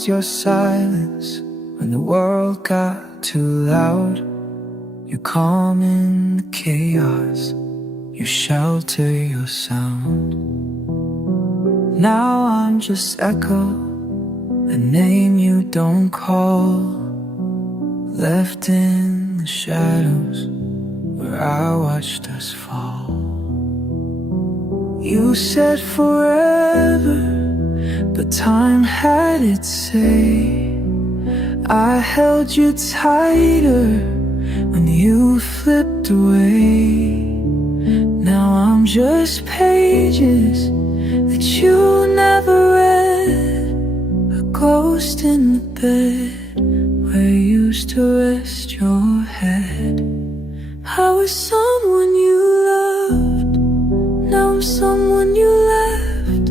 was your silence when the world got too loud. You calm in the chaos, you shelter your sound. Now I'm just echo, a name you don't call, left in the shadows where I watched us fall. You said forever, but time had its say. I held you tighter when you flipped away. Now I'm just pages that you never read, a ghost in the bed where you used to rest your head. I was someone you loved, now I'm someone you left,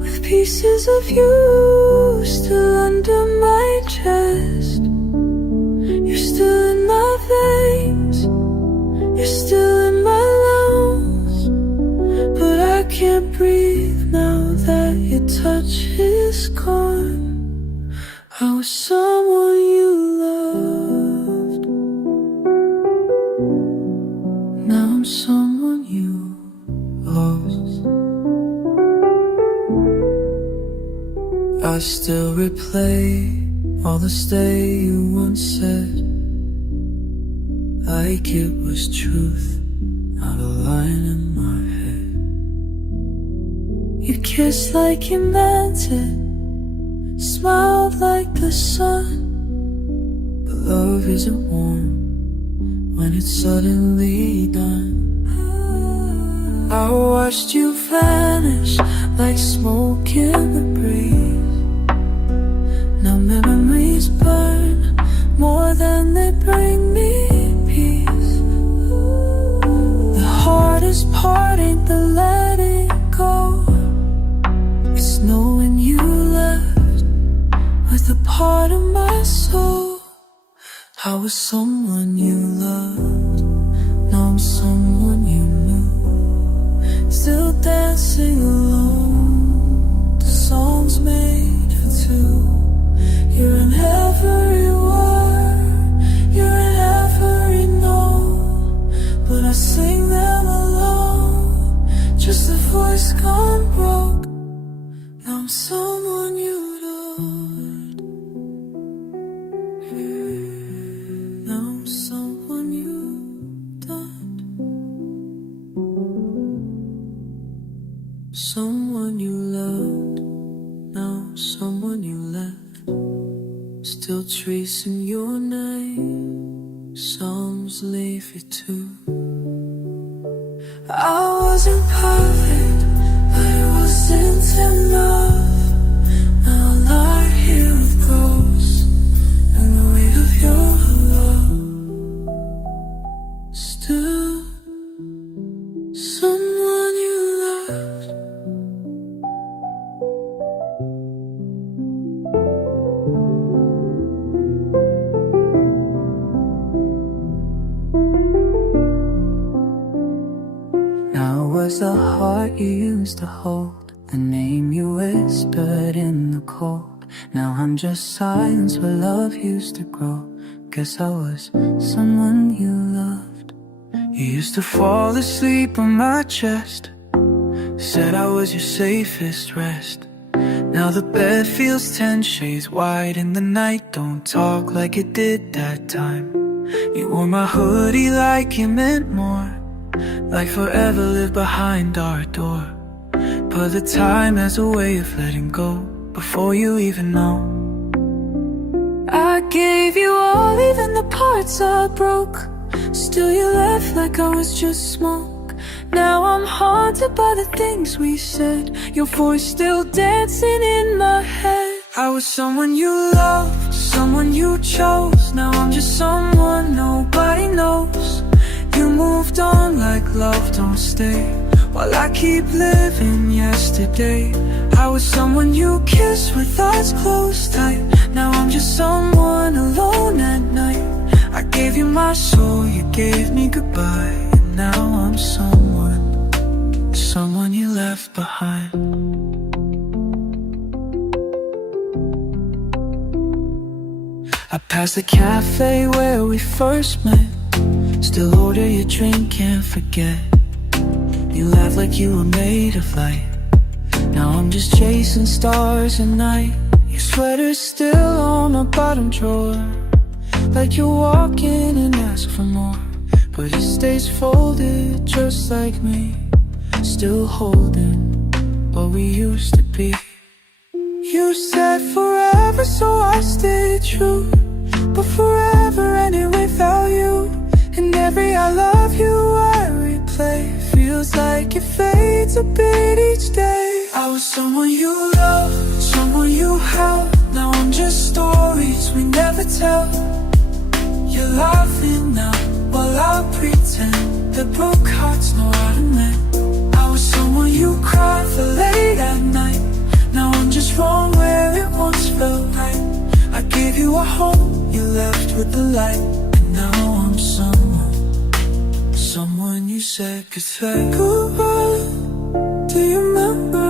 with pieces of you still under my chest. You're still in my veins, you're still in my lungs, but I can't breathe now that your touch is gone. I was someone you loved, now I'm someone you lost. I still replay all the stay you once said, like it was truth, not a line in my head. You kissed like you meant it, smiled like the sun, but love isn't warm when it's suddenly done. I watched you vanish like smoke in the breeze. Now memories burn more than they bring me peace. The hardest part ain't the letting go, it's knowing you left with a part of my soul. I was someone you loved, now I'm someone you knew, still dancing alone to songs made for two. You're in every word, you're in every note, but I sing them alone, just a voice gone broke. Now I'm someone you adored, now I'm someone you done, someone you loved, now someone you left. Still tracing your name, Psalms leafy too. I wasn't perfect, but it wasn't enough. Now I lie here with ghosts and the weight of your love. Still someone you loved. Now was the heart you used to hold, the name you whispered in the cold. Now I'm just silence where love used to grow. Guess I was someone you loved. You used to fall asleep on my chest, said I was your safest rest. Now the bed feels 10 shades white in the night. Don't talk like it did that time. You wore my hoodie like it meant more, like forever lived behind our door. Put the time as a way of letting go before you even know. I gave you all, even the parts I broke. Still you left like I was just smoke. Now I'm haunted by the things we said, your voice still dancing in my head. I was someone you loved, someone you chose. Now I'm just someone nobody knows. You moved on like love don't stay, while I keep living yesterday. I was someone you kissed with eyes closed tight. Now I'm just someone alone at night. I gave you my soul, you gave me goodbye, and now I'm someone you left behind. I passed the cafe where we first met. Still order your drink, can't forget. You laugh like you were made of light. Now I'm just chasing stars at night. Your sweater's still on my bottom drawer, like you're walking and ask for more. But it stays folded just like me, still holding what we used to be. You said forever, so I stayed true. But forever ended without you. And every I love you I replay feels like it fades a bit each day. I was someone you loved, someone you held. Now I'm just stories we never tell. You're laughing now while I pretend that broke hearts know how to mend. I was someone you cried for late at night. Now I'm just wrong where it once felt right. I gave you a home, you left with the light. And now I'm someone you said goodbye. Goodbye. Do you remember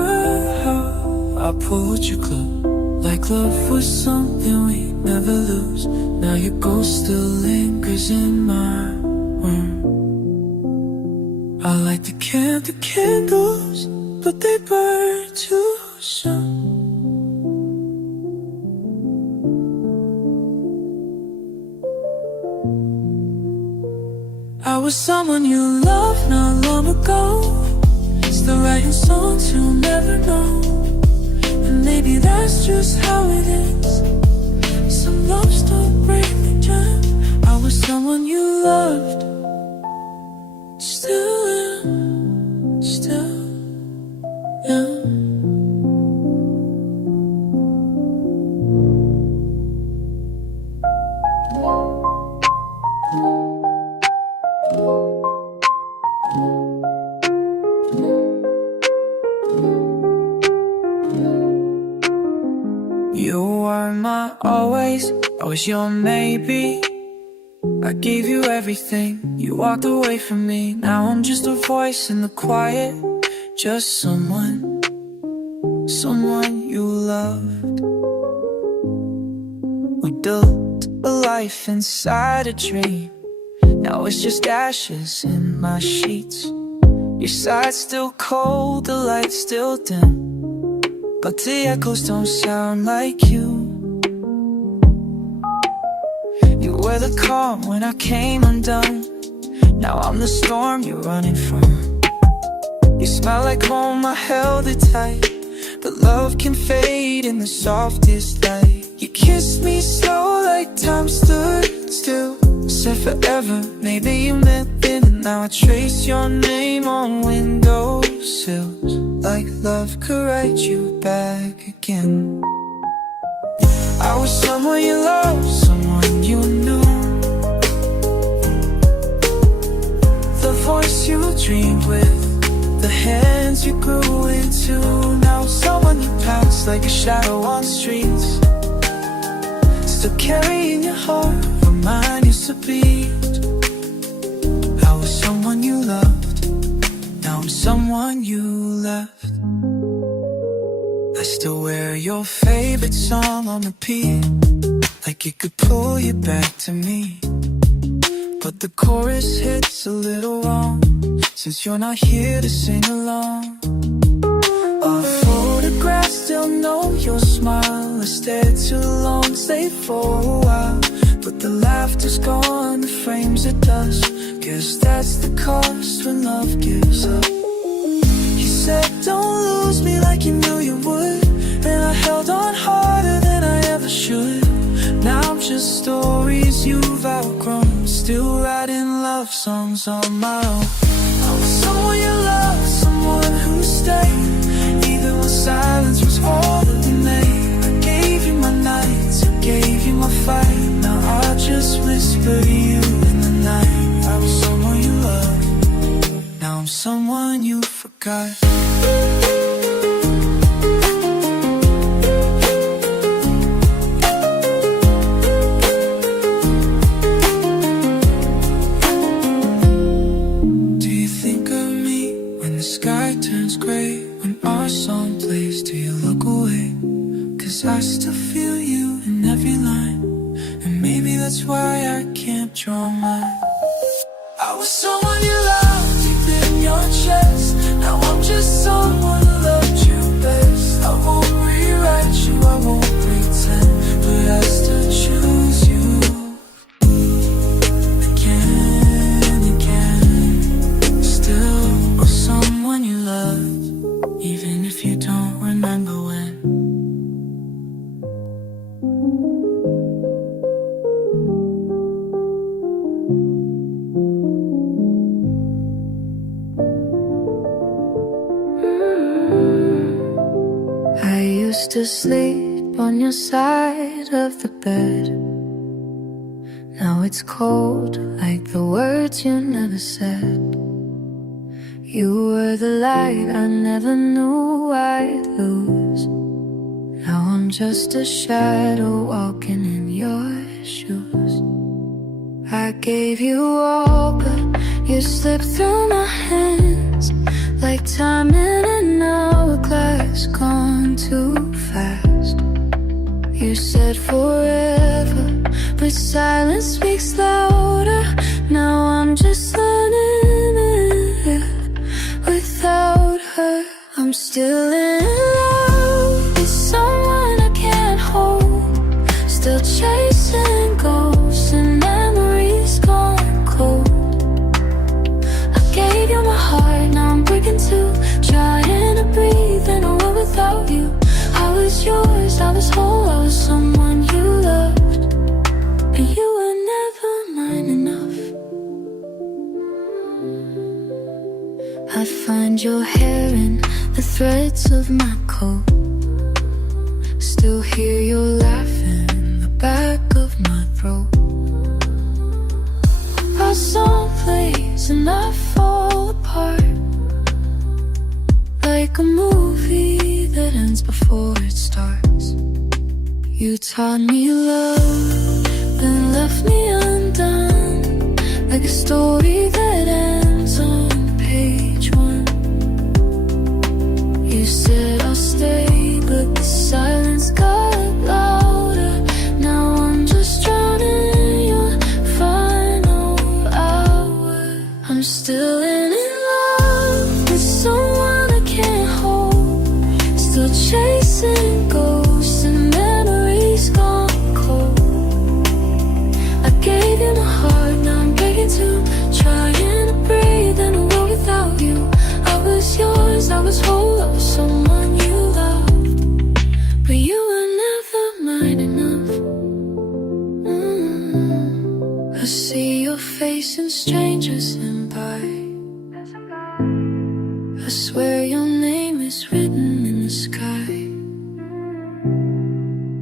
how I pulled you close, like love was something we never lose? Now your ghost still lingers in my room. I like to count the candles, but they burn too soon. I was someone you loved not long ago, still writing songs you'll never know. And maybe that's just how it is. Some love still break the jam. I was someone you loved, still am, still am. You were my always, I was your maybe. I gave you everything, you walked away from me. Now I'm just a voice in the quiet, just someone you loved. We built a life inside a dream. Now it's just ashes in my sheets. Your side's still cold, the light's still dim, but the echoes don't sound like you. You were the calm when I came undone. Now I'm the storm you're running from. You smell like home, I held it tight, but love can fade in the softest light. You kissed me slow like time stood still. Said forever, maybe you meant then. And now I trace your name on windowsills, like love could write you back again. I was someone you loved, someone you knew, the voice you dreamed with, the hands you grew into. Now someone you passed like a shadow on streets, still carrying your heart where mine used to be. I was someone you loved, now I'm someone you left. I still wear your favorite song on repeat, like it could pull you back to me. But the chorus hits a little wrong, since you're not here to sing along. Our photographs still know your smile. I stared too long, stayed for a while, but the laughter's gone, the frames of dust. Guess that's the cost when love gives up. You said don't lose me like you knew you would, and I held on harder than I ever should. Now I'm just stories you've outgrown, still writing love songs on my own. I was someone you loved, someone who stayed, even when silence was all that remained. I gave you my nights, I gave you my fight. Now I just whisper to you in the night. I was someone you loved, now I'm someone you forgot. I still feel you in every line, and that's why I can't draw mine. I was someone you loved deep in your chest. Now I'm just someone who loved you best. I won't rewrite you, I won't pretend, but I still choose you again and again. Still, or someone you loved, even if you don't remember when. I used to sleep on your side of the bed. Now it's cold like the words you never said. You were the light I never knew I'd lose. Now I'm just a shadow walking in your shoes. I gave you all, but you slipped through my hands like time in an hourglass gone too fast. You said forever, but silence speaks louder. Now I'm just learning it without her. I'm still in love with someone I can't hold, still chasing ghosts and memories gone cold. I gave you my heart, now I'm breaking too, trying to breathe in a world without you. I was yours, I was whole, I was someone you loved, but you were never mine enough. I find your hair in the threads of my coat, still hear your laughing in the back of my throat. Our song plays and I fall apart like a movie that ends before it starts. You taught me love, then left me undone, like a story that ends on page 1. You said I'll stay, but the silence got louder. Now I'm just drowning in your final hour. I'm still in love with someone I can't hold, still chasing ghosts and memories gone cold. I gave you my heart, now I'm begging to, trying to breathe in a world without you. I was yours, I was whole, I was someone you loved, but you were never mine enough. I see your face in strangers and by. I swear your name is written in the sky.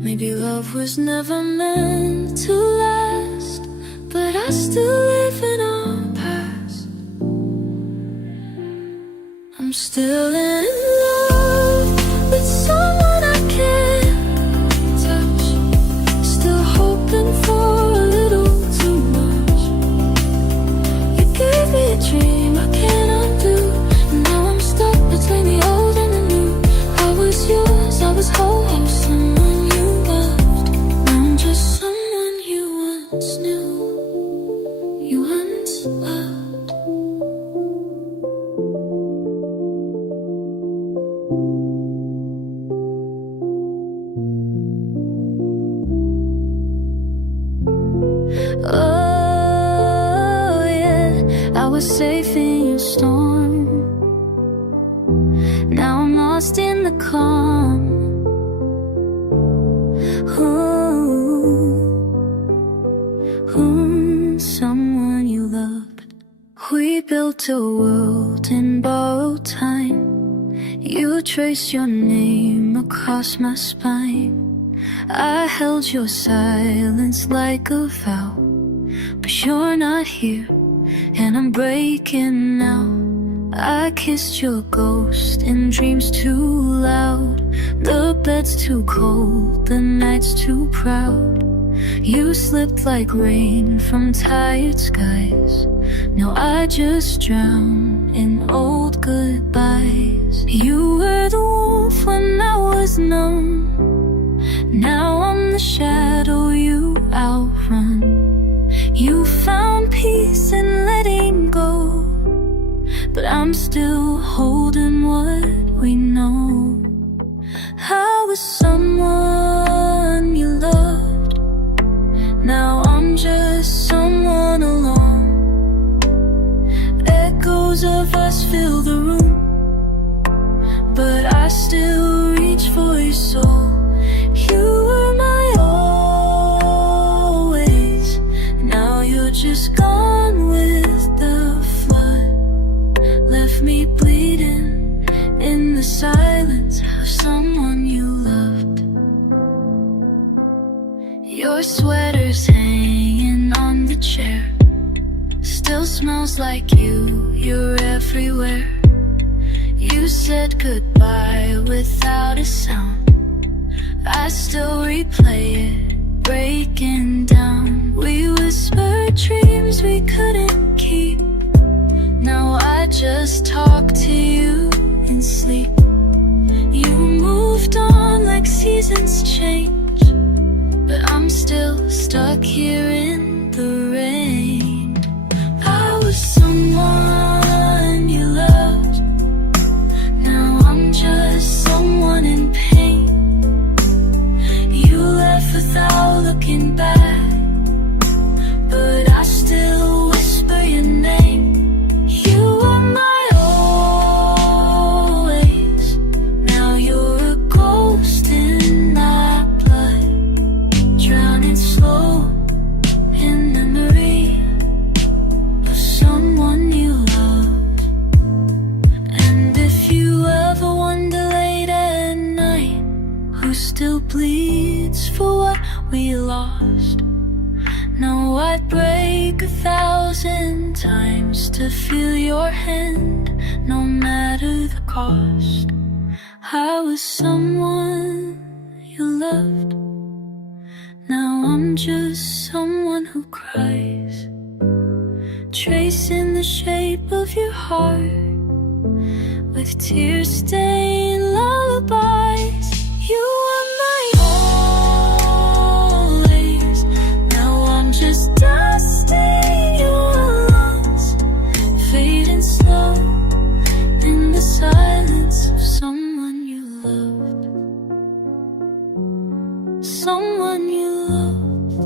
Maybe love was never meant to last, but I still live in our past. I'm still in love with someone I can't touch, still hoping for a little too much. You gave me a dream I can't undo, and now I'm stuck between the old and the new. I was yours, I was whole, I was someone you loved. Now I'm just someone you once knew, you once loved. Oh yeah, I was safe in your storm. Now I'm lost in the calm. Someone you loved. We built a world in borrowed time. You traced your name across my spine. I held your silence like a vow, but you're not here, and I'm breaking now. I kissed your ghost in dreams too loud. The bed's too cold, the night's too proud. You slipped like rain from tired skies. Now I just drown in old goodbyes. You were the warmth when I was numb. Now I'm the shadow you outrun. was someone alone. Echoes of us fill the room, but I still reach for your soul. You were my always. Now you're just gone with the flood. Left me bleeding in the silence of someone you loved. Your sweater's hanging on the chair, still smells like you, you're everywhere. You said goodbye without a sound, I still replay it, breaking down. We whispered dreams we couldn't keep, now I just talk to you in sleep. You moved on like seasons change, but I'm still stuck here in the rain. I was someone you loved, now I'm just someone in pain. You left without looking back, but I still whisper your name. You were my always. Now you're a ghost in my blood, drowning slow in memory of someone you loved. And if you ever wonder late at night, who still bleeds for what we lost, now I'd break 1,000 times to feel your hand, no matter the cost. I was someone you loved, now I'm just someone who cries, tracing the shape of your heart with tear-stained lullabies. You were my always. Now I'm just dust in your lungs, fading slow in the silence of someone you loved. Someone you loved.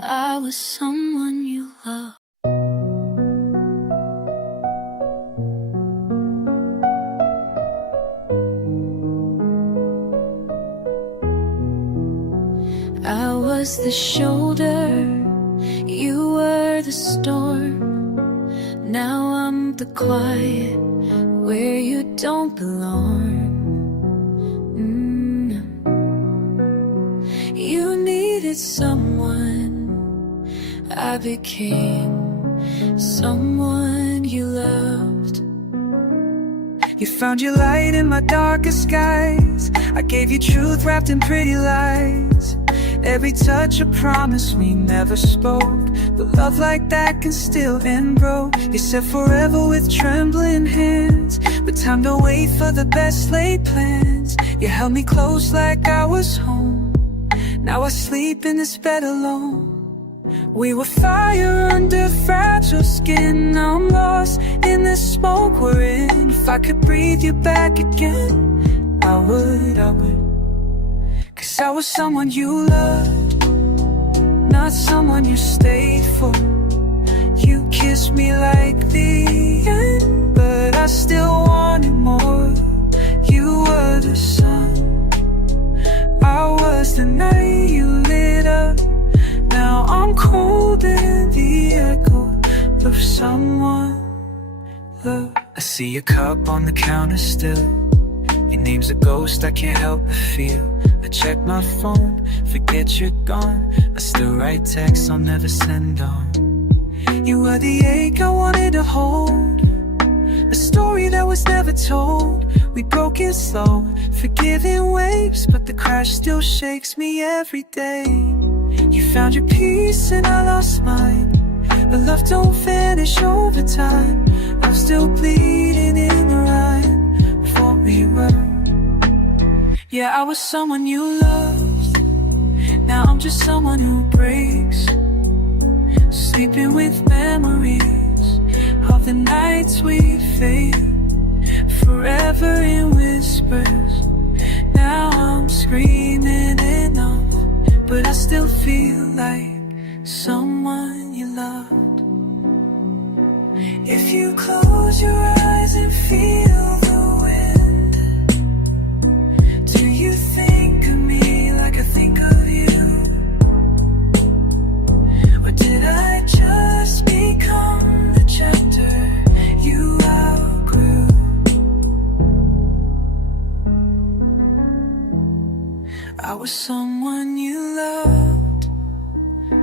I was someone you loved. I was the shoulder, you were the storm. Now I'm the quiet where you don't belong. You needed someone, I became someone you loved. You found your light in my darkest skies, I gave you truth wrapped in pretty lies. Every touch a promise we never spoke, but love like that can still end broke. You said forever with trembling hands, but time don't wait for the best laid plans. You held me close like I was home, now I sleep in this bed alone. We were fire under fragile skin, now I'm lost in the smoke we're in. If I could breathe you back again, I would. Cause I was someone you loved, not someone you stayed for. You kissed me like the end, but I still wanted more. You were the sun, I was the night you lit up. Now I'm cold in the echo of someone loved. I see your cup on the counter still, your name's a ghost I can't help but feel. I check my phone, forget you're gone, I still write texts I'll never send on. You were the ache I wanted to hold, a story that was never told. We broke it slow, forgiving waves, but the crash still shakes me every day. You found your peace and I lost mine, but love don't vanish over time. I'm still bleeding in the rhyme for we were. Yeah, I was someone you loved, now I'm just someone who breaks, sleeping with memories of the nights we fade, forever in whispers. Now I'm screaming enough, but I still feel like someone you loved. If you close your eyes and feel the wind, do you think of me like I think of you? Or did I just become the chapter you outgrew? I was someone you loved,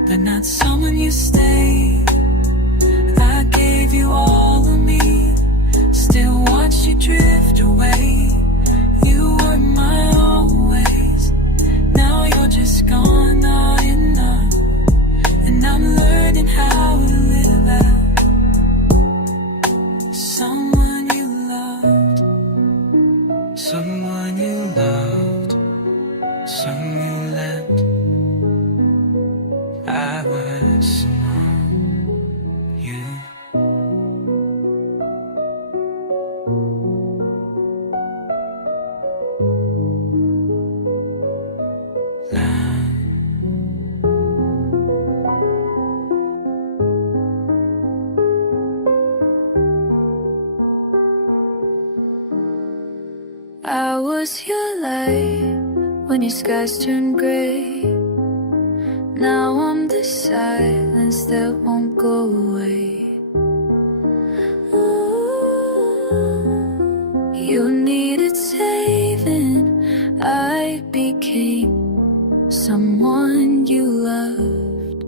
but not someone you stayed. I gave you all of me, still watched you drift away. You were my always, now you're just gone, not enough. And I'm learning how to live out someone you loved, someone you loved, someone you left. I was someone you loved. I was your light when your skies turned gray. Now I'm the silence that won't go away. Ooh, you needed saving, I became someone you loved.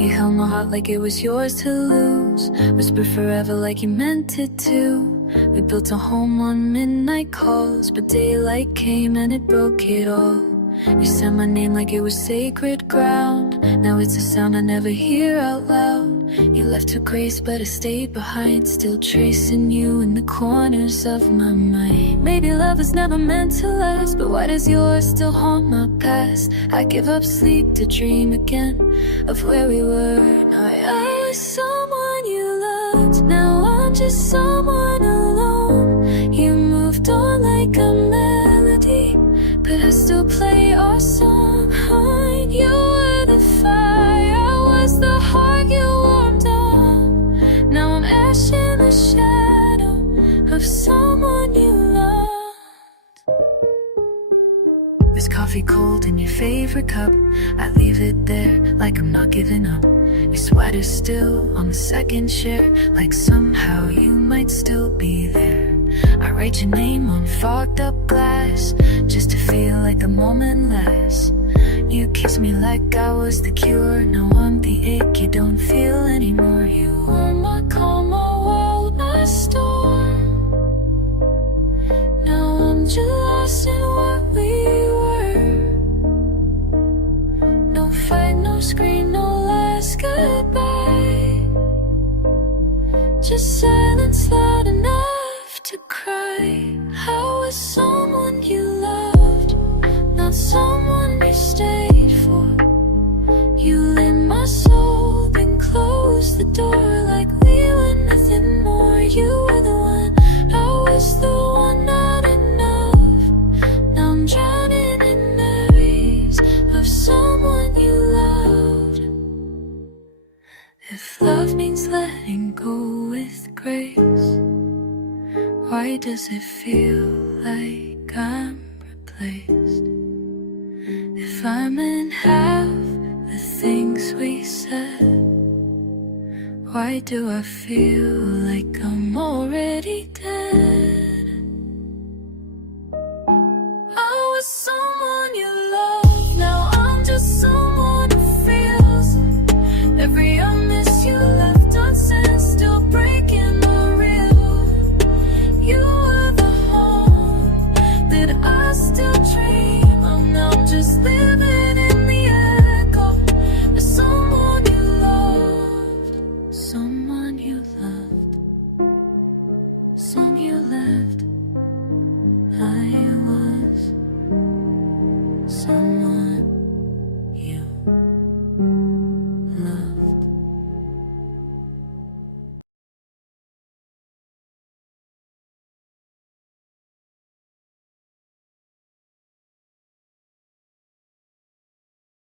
You held my heart like it was yours to lose, whispered forever like you meant it to. We built a home on midnight calls, but daylight came and it broke it all. You said my name like it was sacred ground, now it's a sound I never hear out loud. You left with grace but I stayed behind, still tracing you in the corners of my mind. Maybe love was never meant to last, but why does yours still haunt my past? I give up sleep to dream again of where we were. Now I was someone you loved, now I'm just someone alone. You moved on like a melody, but I still play our song behind. You were the fire, I was the heart you warmed up. Now I'm ash in the shadow of someone you loved. There's coffee cold in your favorite cup, I leave it there like I'm not giving up. Your sweater's still on the second share, like somehow you might still be there. I write your name on fogged up glass, just to feel like the moment lasts. You kissed me like I was the cure, now I'm the ache you don't feel anymore. You were my calm, my world, my storm. Now I'm just lost in what we were. No fight, no scream, no last goodbye, just silence loud enough to cry. I was someone you loved, not someone you stayed for. You lit my soul, then closed the door like we were nothing more. You were the one, I was the one, not enough. Now I'm drowning in memories of someone you loved. If love means letting go with grace, why does it feel like I'm replaced? If I meant half the things we said, why do I feel like I'm already dead? I was someone you loved, now I'm just someone who feels every I miss you left unsaid, still breaking the real. You were the home that I still dream of, now I'm just living in the echo of someone you loved, someone you loved, some you left. I was